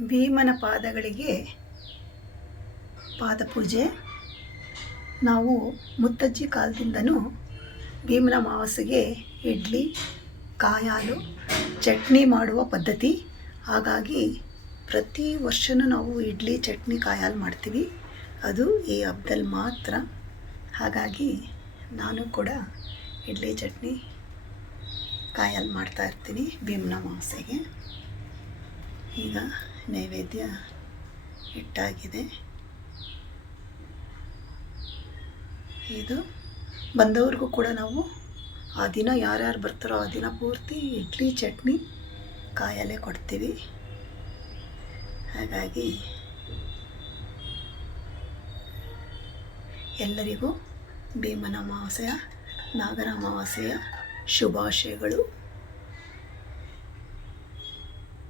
ಭೀಮನ ಪಾದಗಳಿಗೆ ಪಾದಪೂಜೆ. ನಾವು ಮುತ್ತಜ್ಜಿ ಕಾಲದಿಂದನೂ ಭೀಮನ ಮಾವಸೆಗೆ ಇಡ್ಲಿ, ಕಾಯಾಲು, ಚಟ್ನಿ ಮಾಡುವ ಪದ್ಧತಿ. ಹಾಗಾಗಿ ಪ್ರತಿ ವರ್ಷವೂ ನಾವು ಇಡ್ಲಿ, ಚಟ್ನಿ, ಕಾಯಾಲು ಮಾಡ್ತೀವಿ. ಅದು ಈ ಹಬ್ಬದಲ್ಲಿ ಮಾತ್ರ. ಹಾಗಾಗಿ ನಾನು ಕೂಡ ಇಡ್ಲಿ, ಚಟ್ನಿ, ಕಾಯಾಲು ಮಾಡ್ತಾಯಿರ್ತೀನಿ ಭೀಮನ ಅಮಾವಾಸ್ಯೆಗೆ ಈಗ ನೈವೇದ್ಯ ಇಟ್ಟಾಗಿದೆ ಇದು ಬಂದವ್ರಿಗೂ ಕೂಡ ನಾವು ಆ ದಿನ ಯಾರ್ಯಾರು ಬರ್ತಾರೋ ಆ ದಿನ ಪೂರ್ತಿ ಇಡ್ಲಿ, ಚಟ್ನಿ ಕಾಯಲೆ ಕೊಡ್ತೀವಿ. ಹಾಗಾಗಿ ಎಲ್ಲರಿಗೂ ಭೀಮನ ಅಮಾವಾಸ್ಯೆಯ, ನಾಗರ ಅಮಾವಾಸ್ಯೆಯ ಶುಭಾಶಯಗಳು.